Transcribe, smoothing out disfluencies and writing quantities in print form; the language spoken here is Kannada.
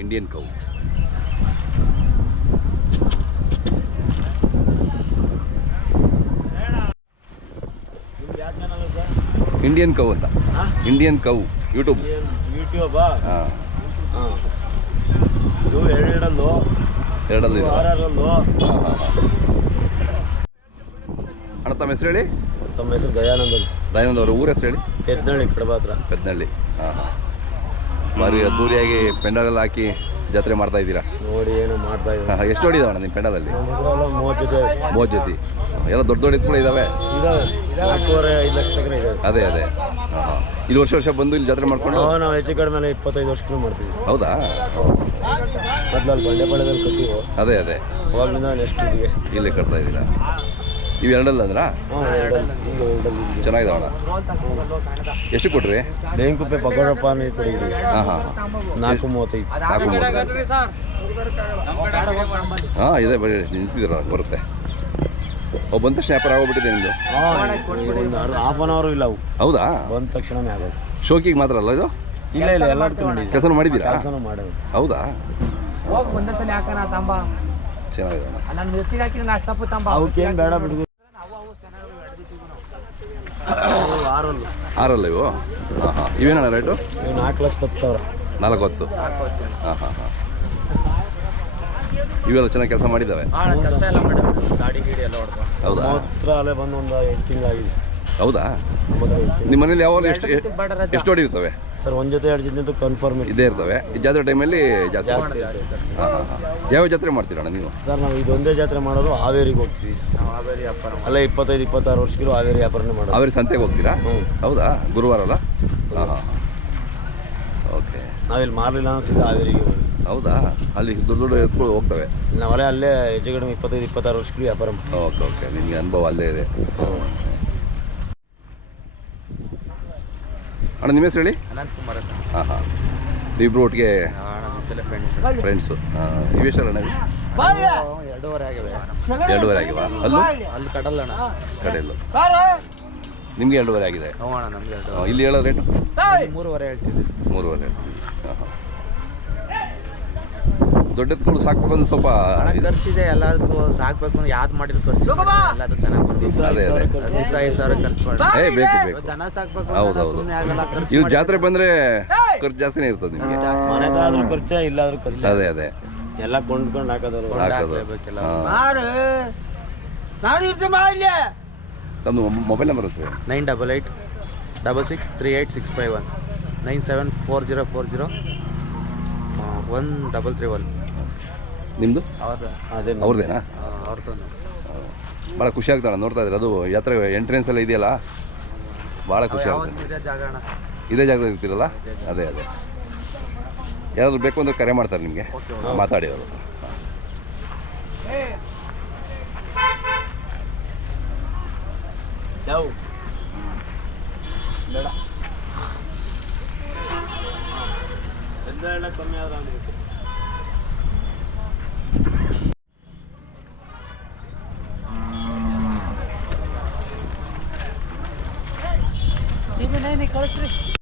ಇಂಡಿಯನ್ ಕೌ ಇಂಡಿಯನ್ ಕೌ ಅಂತ ಇಂಡಿಯನ್ ಕೌ ಯೂಟ್ಯೂಬ್ ಎರಡಲ್ಲೂ ಅಣ್ಣ ತಮ್ಮ ಹೆಸರು ಹೇಳಿ. ತಮ್ಮ ಹೆಸರು ದಯಾನಂದ್ ದಯಾನಂದ್ ಅವರ ಊರ ಹೆಸರು ಹೇಳಿ. ಪೆದ್ನಳ್ಳಿ ಕಡಬ ಹತ್ರ. ಪೆದ್ನಳ್ಳಿ. ಭಾರಿ ಅದ್ದೂರಿಯಾಗಿ ಪೆಂಡಾಲೆಲ್ಲ ಹಾಕಿ ಜಾತ್ರೆ ಮಾಡ್ತಾ ಇದ್ದೀರಾ. ನೋಡಿ ಏನು ಮಾಡ್ತಾ ಇದ್ದೀರಾ. ಎಷ್ಟು ಹೊಡಿದಾವಣ್ಣ ನಿಮ್ಮ ಪೆಂಡಾಲಲ್ಲಿ? 30 ಜೊತೆ ಎಲ್ಲ ದೊಡ್ಡ ದೊಡ್ಡ ಎತ್ತುಗಳು ಇದ್ದಾವೆ. 4.5 ಲಕ್ಷ ತನಕ ಇದೆ. ಅದೇ ಇಲ್ಲಿ ವರ್ಷ ಬಂದು ಇಲ್ಲಿ ಜಾತ್ರೆ ಮಾಡ್ಕೊಂಡು ನಾವು ಹೆಚ್ಚು ಕಡಿಮೆ 25 ವರ್ಷಕ್ಕೂ ಮಾಡ್ತೀವಿ. ಹೌದಾ? ಮೊದಲು ಬಂಡೆಪಾಳ್ಯದಲ್ಲಿ ಕಟ್ಟಿವು. ಅದೇ ಅವಾಗಲಿಂದ ನೆಕ್ಸ್ಟ್ ಇಲ್ಲೇ ಕಟ್ತಾ ಇದ್ದೀರಾ. ಇವು ಎರಡಲ್ಲ ಅಂದ್ರ ಚೆನ್ನಾಗಿದಾವಣ್ಣ. ಎಷ್ಟು ಕೊಟ್ರಿ? ಬೇಂಕುಪ್ಪೆ ಪಕೋಡಪ್ಪ ಕೊಡಿದ್ರಿ. 4.35. ಇದೆ ಬರೀ ನಿಂತಿದ್ದೀರ ಬರುತ್ತೆ. ಬಂದ ತಕ್ಷಣ ವ್ಯಾಪಾರ ಆಗೋಗ್ಬಿಟ್ಟಿದೆ ನಿಮ್ಮದು? ಹಾಫ್ ಅನ್ ಅವರ್ ಇಲ್ಲ ಅವು. ಹೌದಾ? ಬಂದ ತಕ್ಷಣನೇ ಆಗೋದು. ಶೋಕಿಗೆ ಮಾತ್ರ ಅಲ್ಲ ಇದು? ಇಲ್ಲ ಎಲ್ಲದಕ್ಕೂ ನೋಡಿ ಕೆಲಸ ಮಾಡಿದ್ದೀರಾ? ಕೆಲಸನೂ ಮಾಡೋದು. ಹೌದಾ? ಚೆನ್ನಾಗಿದೆ. ಅವಕ್ಕೇನು ಬೇಡ ಬಿಡುದು. 6 ಇವು? ಇವೇನಣ್ಣ ರೇಟು? 4,10,000. 40. ಇವೆಲ್ಲ ಚೆನ್ನಾಗಿ ಕೆಲಸ ಮಾಡಿದ್ದಾವೆ. ಹೌದಾ? ಮಾತ್ರ ಅಲ್ಲೇ ಬಂದು ಒಂದು 8 ತಿಂಗಳಾಗಿದೆ. ಹೌದಾ? ನಿಮ್ಮ ಮನೇಲಿ ಯಾವಾಗ ಎಷ್ಟು ಹೊಡಿ ಇರ್ತವೆ ಸರ್? ಒಂದು ಜೊತೆ 2 ಜೊತೆ ಕನ್ಫರ್ಮ್ ಇದೇ ಇರ್ತವೆ. ಈ ಜಾತ್ರೆ ಟೈಮಲ್ಲಿ ಜಾಸ್ತಿ. ಯಾವ ಜಾತ್ರೆ ಮಾಡ್ತೀರಣ್ಣ ನೀವು? ಸರ್ ನಾವು ಇದೊಂದೇ ಜಾತ್ರೆ ಮಾಡೋದು. ಹಾವೇರಿಗೆ ಹೋಗ್ತೀವಿ. ಅಲ್ಲ 25-26 ವರ್ಷಗಳು ಹಾವೇರಿ ವ್ಯಾಪಾರನೇ ಮಾಡೋದು. ಹಾವೇರಿ ಸಂತೆಗೆ ಹೋಗ್ತೀರಾ? ಹೌದಾ? ಗುರುವಾರ ಅಲ್ಲ? ಓಕೆ. ನಾವಿಲ್ಲಿ ಮಾರಲಿಲ್ಲ ಅನಿಸಿದ್ದು ಹಾವೇರಿಗೆ ಹೋಗಿ. ಹೌದಾ? ಅಲ್ಲಿ ದೊಡ್ಡ ಎತ್ಕೊಂಡು ಹೋಗ್ತವೆ. ನಾವಲ್ಲೇ ಅಲ್ಲೇ ಹೆಚ್ಚು ಕಡಿಮೆ 25-26 ವರ್ಷಗಳು ವ್ಯಾಪಾರ. ಓಕೆ. ನಿಮಗೆ ಅನುಭವ ಅಲ್ಲೇ ಇದೆ. ಅಣ್ಣ ನಿಮ್ಮ ಹೆಸರು ಹೇಳಿ. ಅನಂತಕುಮಾರ್. ಇಬ್ಬರು ಒಟ್ಟಿಗೆ ಫ್ರೆಂಡ್ಸು. ಇವೆಷ್ಟಲ್ಲ ನಾವು? 2.5 ಆಗಿವೆ. 2.5 ಆಗಿವಾ? ಅಲ್ಲಿ ಕಡಲಣ್ಣ. ಕಡೆಯಲ್ಲ. ನಿಮಗೆ 2.5 ಆಗಿದೆ? ನಮಗೆ ಇಲ್ಲಿ ಹೇಳೋ ರೇಟು 3.5 ಹೇಳ್ತಿದ್ವಿ. 3.5. ದೊಡ್ಡ ಎತ್ಕೊಂಡು ಸಾಕ್ಬೇಕು ಅಂದ್ರೆ ಸ್ವಲ್ಪ ಖರ್ಚಿದೆ. ಎಲ್ಲದಕ್ಕೂ ಸಾಕ್ಬೇಕು ಅಂದ್ರೆ ಯಾವ್ದು ಮಾಡಿದ್ರು ಖರ್ಚು ಎಲ್ಲದು ಚೆನ್ನಾಗಿ ಬರ್ತದೆ. ಅದೇ 5,000 ಖರ್ಚು ಮಾಡಿ ಬೇಕು. ದನ ಸಾಕ್ಬೇಕು. ಹೌದೌದು. ಇಲ್ಲಿ ಜಾತ್ರೆ ಬಂದ್ರೆ ಖರ್ಚು ಜಾಸ್ತಿನೇ ಇರ್ತದೆ ನಿಮಗೆ. ಮನೆಗಾದ್ರೂ ಖರ್ಚು, ಇಲ್ಲಾದ್ರೂ ಖರ್ಚು. ಅದೇ ಎಲ್ಲ ಕೊಂಡ್ಕೊಂಡು ಹಾಕೋದು. ತಮ್ಮದು ಮೊಬೈಲ್ ನಂಬರ್ ಸರ್? 9886638651 9740401331. ನಿಮ್ಮದು? ಅದೇ ಅವ್ರದ್ದೇನಾ? ಅವ್ರದ್ದು. ಭಾಳ ಖುಷಿ ಆಗ್ತಾಳೆ ನೋಡ್ತಾ ಇದ್ರೆ. ಅದು ಜಾತ್ರೆ ಎಂಟ್ರೆನ್ಸ್ ಎಲ್ಲ ಇದೆಯಲ್ಲ, ಭಾಳ ಖುಷಿ ಆಗ್ತದೆ. ಇದೇ ಜಾಗದಲ್ಲಿ ಇರ್ತೀರಲ್ಲ? ಅದೇ ಯಾರಾದರೂ ಬೇಕು ಅಂದ್ರೆ ಕರೆ ಮಾಡ್ತಾರೆ ನಿಮಗೆ, ಮಾತಾಡಿ ಅವರು. ಯಾವ ಬೇಡ ಕಮ್ಮಿ ಆದ್ರೆ